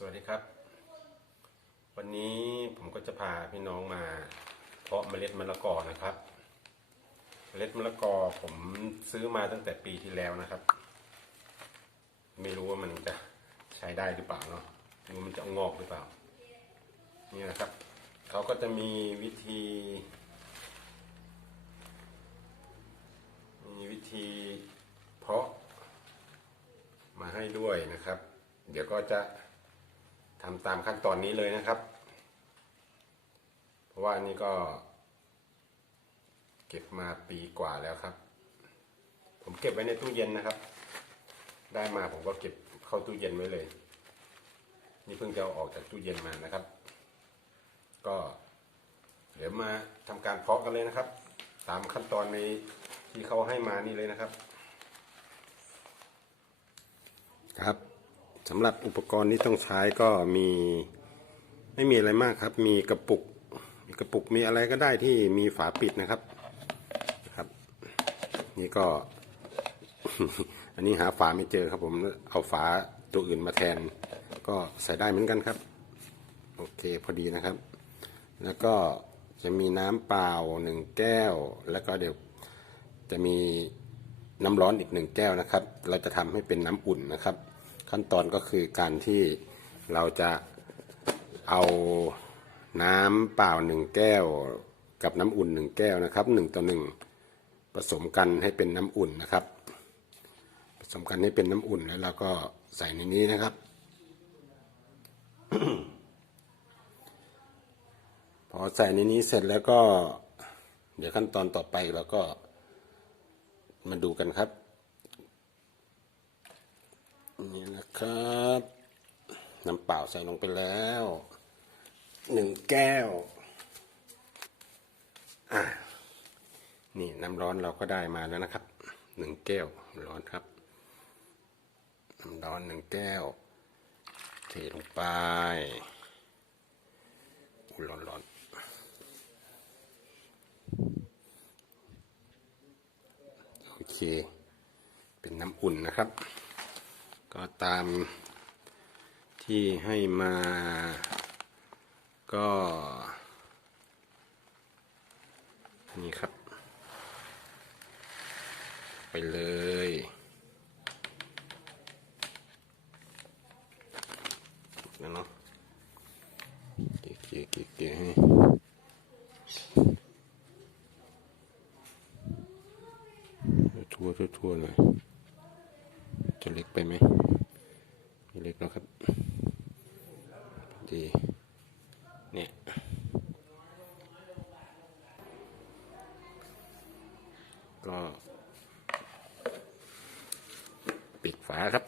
สวัสดีครับ วันนี้ผมก็จะพาพี่น้องมา เพาะเมล็ดมะละกอนะครับ เมล็ดมะละกอผมซื้อมาตั้งแต่ปีที่แล้วนะครับ ไม่รู้ว่ามันจะใช้ได้หรือเปล่าเนาะไม่รู้มันจะงอกหรือเปล่า นี่นะครับเขาก็จะมีวิธี มีวิธีเพาะมาให้ด้วยนะครับ เดี๋ยวก็จะ ทำตามขั้นตอนนี้เลยนะครับ เพราะว่านนี้ก็ เก็บมาปีกว่าแล้วครับ ผมเก็บไว้ในตู้เย็นนะครับ ได้มาผมก็เก็บเข้าตู้เย็นไว้เลย นี่เพิ่งจะเอาออกจากตู้เย็นมานะครับ ก็เดี๋ยวมาทำการเพาะกันเลยนะครับ ตามขั้นตอนในที่เขาให้มานี่เลยนะครับ ครับ สำหรับอุปกรณ์ที่ต้องใช้ก็มีไม่มีอะไรมากครับ มีกระปุกมีกระปุกมีอะไรก็ได้ที่มีฝาปิดนะครับครับ นี่ก็ อันนี้หาฝาไม่เจอครับ ผมเอาฝาตัวอื่นมาแทน ก็ใส่ได้เหมือนกันครับ โอเคพอดีนะครับ แล้วก็จะมีน้ำเปล่าหนึ่งแก้ว แล้วก็เดี๋ยวจะมีน้ำร้อนอีกหนึ่งแก้วนะครับ เราจะทำให้เป็นน้ำอุ่นนะครับ ขั้นตอนก็คือการที่เราจะเอาน้ำเปล่าหนึ่งแก้ว กับน้ำอุ่นหนึ่งแก้วนะครับหนึ่งต่อหนึ่งผสมกันให้เป็นน้ำอุ่นนะครับ ผสมกันให้เป็นน้ำอุ่นแล้วเราก็ใส่ในนี้นะครับ พอใส่ในนี้เสร็จแล้วก็ เดี๋ยวขั้นตอนต่อไปเราก็มาดูกันครับนี่นะ ครับ น้ำเปล่าใส่ลงไปแล้วหนึ่งแก้ว อะนี่น้ำร้อนเราก็ได้มาแล้วนะครับหนึ่งแก้วร้อนครับ น้ำร้อนหนึ่งแก้ว เทลงไปอุ๊ยร้อนร้อนโอเค เป็นน้ำอุ่นนะครับ ก็ตามที่ให้มา ก็นี่ครับ ไปเลยนะเนาะเก๋เก๋เก๋เก๋ให้ทั่วทั่วทั่วหน่อย จะเล็กไปไหมไม่เล็กแล้วครับ ดี เนี่ยก็ ปิดฝาครับ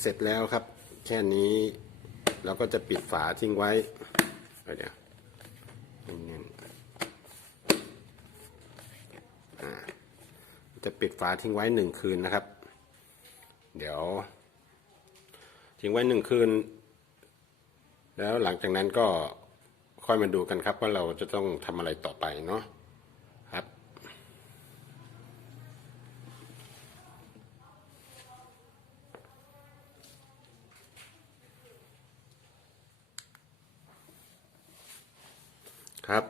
เสร็จแล้วครับ แค่นี้เราก็จะปิดฝาทิ้งไว้เดี๋ยวเน้นๆอ่าจะ ปิดฝาทิ้งไว้หนึ่งคืนนะครับ เดี๋ยว ทิ้งไว้หนึ่งคืน แล้วหลังจากนั้นก็ค่อยมาดูกันครับว่าเราจะต้องทำอะไรต่อไปเนาะครับ ครับ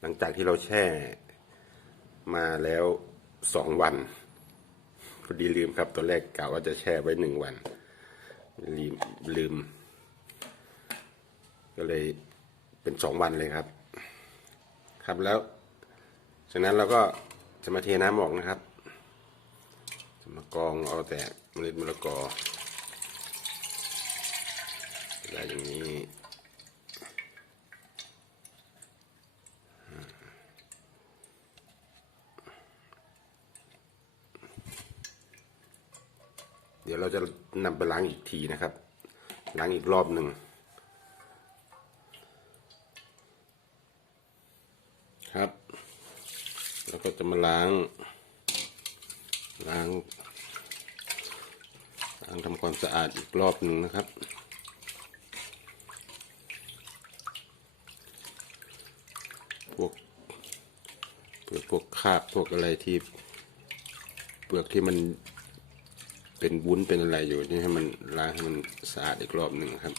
หลังจากที่เราแช่ มาแล้วสองวันพอดีลืมครับตอนแรกกะว่าจะแช่ไว้หนึ่งวันลืมลืม ก็เลยเป็นสองวันเลยครับ ครับแล้วจากนั้นเราก็จะมาเทน้ำออกนะครับจะมากรองเอาแต่เมล็ดมะละกอได้อย่างนี้ ดี๋ยวเราจะนำไปล้างอีกทีนะครับ ล้างอีกรอบหนึ่งครับ แล้วก็จะมาล้าง ล้างล้างทำความสะอาดอีกรอบหนึ่งนะครับพวกเพื่อพวกคราบพวกอะไรที่เปลือกที่มัน เป็นวุ้นเป็นอะไรอยู่นี่ให้มันล้างให้มันสะอาดอีกรอบหนึ่งครับ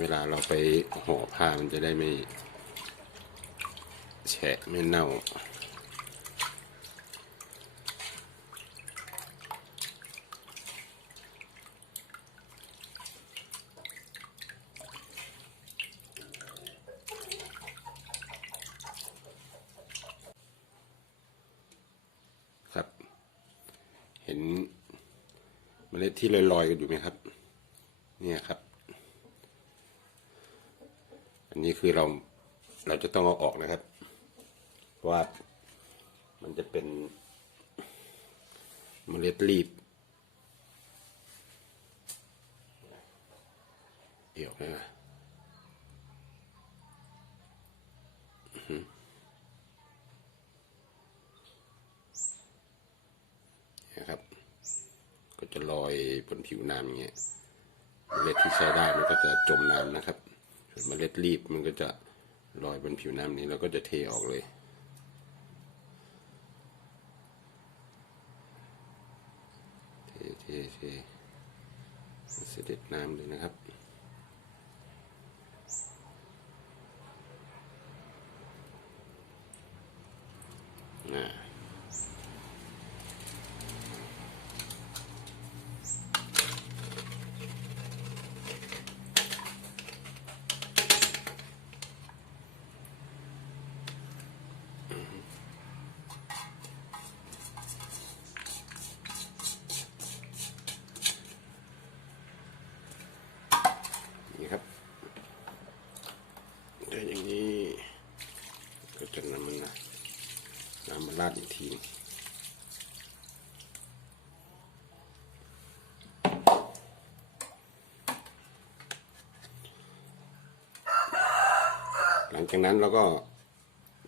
เวลาเราไปห่อผ้ามันจะได้ไม่แฉะไม่เน่า เห็นเมล็ดที่ลอยๆกันอยู่ไหมครับ เนี่ยครับ อันนี้คือเราเราจะต้องเอาออกนะครับ เพราะว่ามันจะเป็นเมล็ดรีบเดี๋ยวนะอื้อหือนะครับ ก็จะลอย บนผิวน้ำอย่างเงี้ยเมล็ดที่ใช้ได้มันก็จะจมน้ำนะครับส่วนเมล็ดรีบมันก็จะลอยบนผิวน้ำนี้แล้วก็จะเทออกเลยเทเทเทเสด็จน้ำเลยนะครับ อ่า นี่ครับเดี๋ยวอย่างนี้ ก็จะนำมันนะนำมา ราดอีกทีหลังจากนั้นเราก็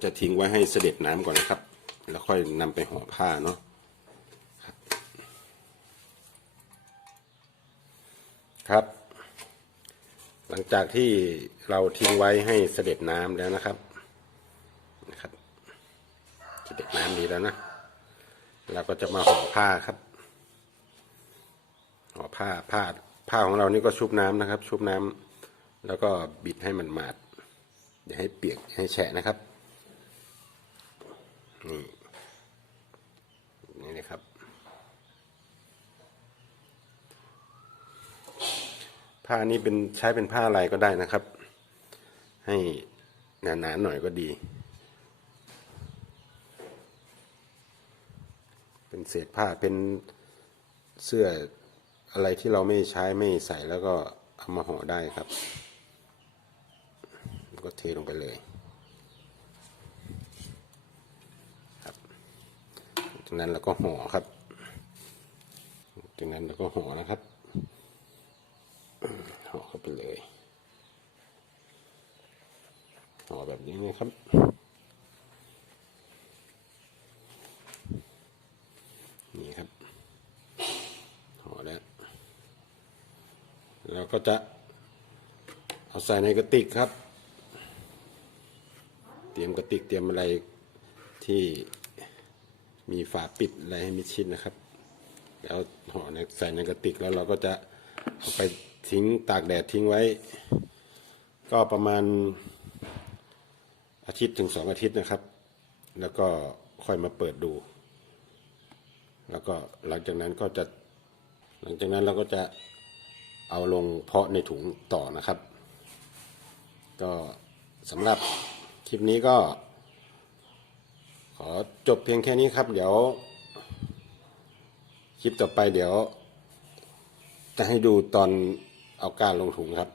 จะทิ้งไว้ให้เสด็จน้ำก่อนนะครับ แล้วค่อยนำไปห่อผ้าเนาะครับ หลังจากที่เราทิ้งไว้ให้เสด็จน้ำแล้วนะครับนะครับ เสด็จน้ำดีแล้วนะเราก็จะมาห่อผ้าครับห่อผ้าผ้าผ้าของเรานี่ก็ชุบน้ำนะครับ ชุบน้ำแล้วก็บิดให้มันหมาดอย่าให้เปียกให้แฉะนะครับนี่นี่นะครับ ผ้านี้เป็นใช้เป็นผ้าอะไรก็ได้นะครับ ให้หนาๆหน่อยก็ดี เป็นเศษผ้าเป็นเสื้ออะไรที่เราไม่ใช้ไม่ใส่แล้วก็เอามาห่อได้ครับ ก็เทลงไปเลยครับจากนั้นเราก็ห่อครับจากนั้นเราก็ห่อนะครับ ห่อเข้าไปเลยห่อแบบนี้นะครับ นี่ครับห่อแล้ว เราก็จะเอาใส่ในกระติกครับ เตรียมกระติกเตรียมอะไรที่มีฝาปิดอะไรให้มิดชิดนะครับ แล้วห่อในใส่ในกระติกแล้วเราก็จะเอาไปทิ้งตากแดดทิ้งไว้ ก็ประมาณอาทิตย์ถึงสองอาทิตย์นะครับ แล้วก็ค่อยมาเปิดดู แล้วก็หลังจากนั้นก็จะหลังจากนั้นเราก็จะ เอาลงเพาะในถุงต่อนะครับ ก็สำหรับคลิปนี้ก็ ขอจบเพียงแค่นี้ครับ เดี๋ยว คลิปต่อไปเดี๋ยว จะให้ดูตอนเอาการลงถุงครับ